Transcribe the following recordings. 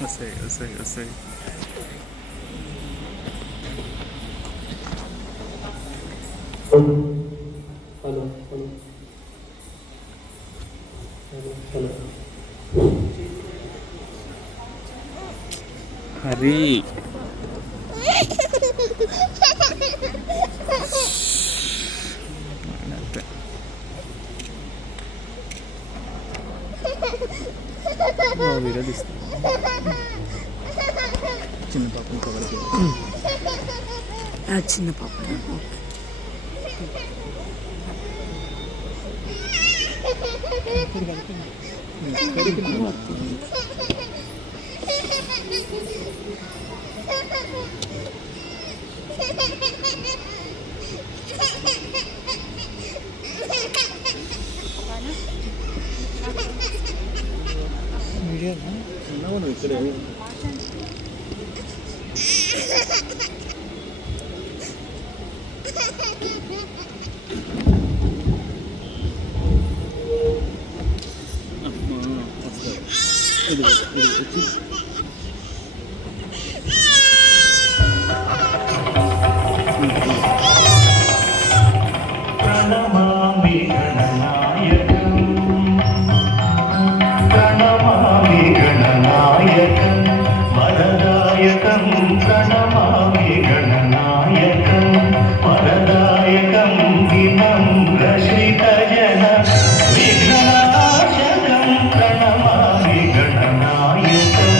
వస్తాయి వస్తాయి వస్తాయి. Hello hello hello hello Hari video తీస్తా. చిన్న పాపం కవర్ చిన్న పాప వీడియో ఇక్కడే ఇది వచ్చి ప్రణమామి గణనాయకం ప్రణమామి గణనాయకం వరదాయకం ప్రణమామి గణనాయకం వరదాయకం వినమ్ర శ్రీతజన విఘ్ననాశకం ప్రణమామి గణనాయకం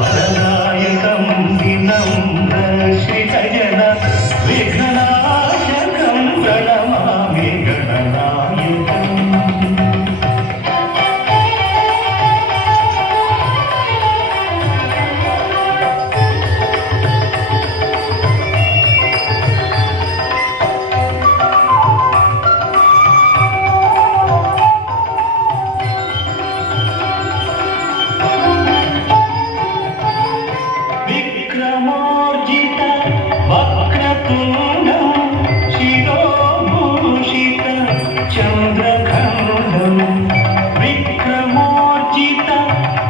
వరదాయకం వినమ్ర శ్రీతజన విఘ్ననాశకం ప్రణమామి గణనాయకం. విక్రమోర్జిత వక్రతుండం శిరోభూషిత చంద్రఖండం విక్రమోర్జిత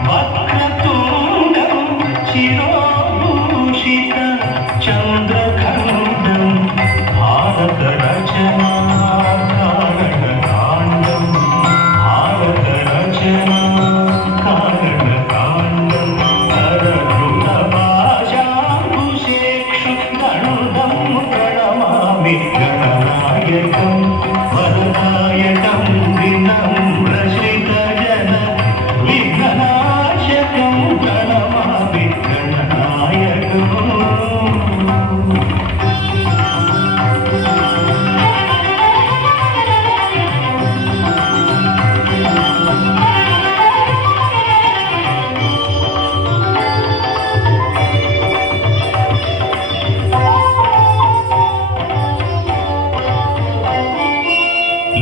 వక్రతుండం శిరోభూషిత చంద్రఖండం భారత రచనా కారణకాండం భారత రచనా కారణకాండం కరకృత భాషాంకుశేక్షు గణుదం ప్రణమామి గణనాయకం వరదాయకం వినమ్ర శ్రీతజన విఘ్ననాశకం ప్రణమామి గణనాయకం.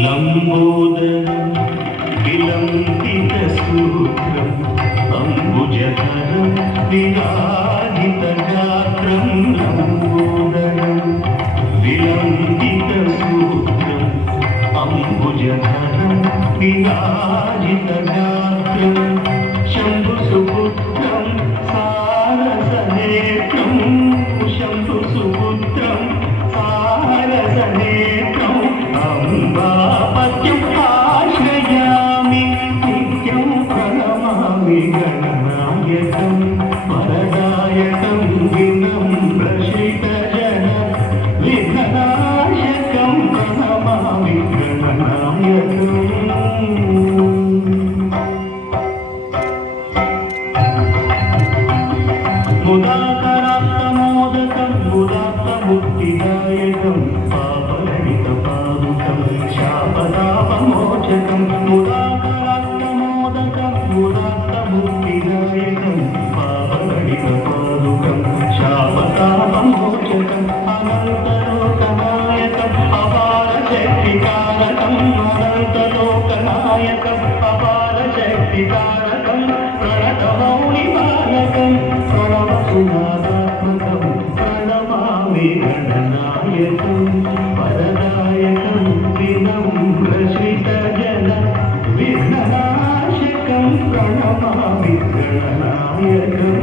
లంబోదరం విలంబితసూత్రం అంబుజధరం విరాజితగాత్రం లంబోదరం విలంబితసూత్రం అంబుజధరం విరాజితగాత్రం శంభుసుపుత్రం సారసనేత్రం శంభుసుపుత్రం సారసనేత్రం అంబాపత్యం ఆశ్రయామి నిత్యం ప్రణమామి గణనాయకం వరదాయకం వినమ్ర శ్రీతజన విఘ్ననాశకం ప్రణమామి గణనాయకం. ముదాకరాత్తమోదకం ముదాత్తముక్తిదాయకం పాపరహితపాదుకం శాపదాపమోచకం ముదాకరాత్తమోదకం ముదాత్తముక్తిదాయకం పాపరహితపాదుకం శాపదాపమోచకం అనంతలోకనాయకం అపార శక్తికారకం అనంతలోకనాయకం అపార శక్తికారకం ప్రణతమౌనిపాలకం ప్రణవసునాదాత్మకం ప్రణమామి గణనాయకం వరదాయకం వినమ్ర శ్రీతజన విఘ్ననాశకం ప్రణమామి ప్రణమామి గణనాయకం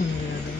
Yeah.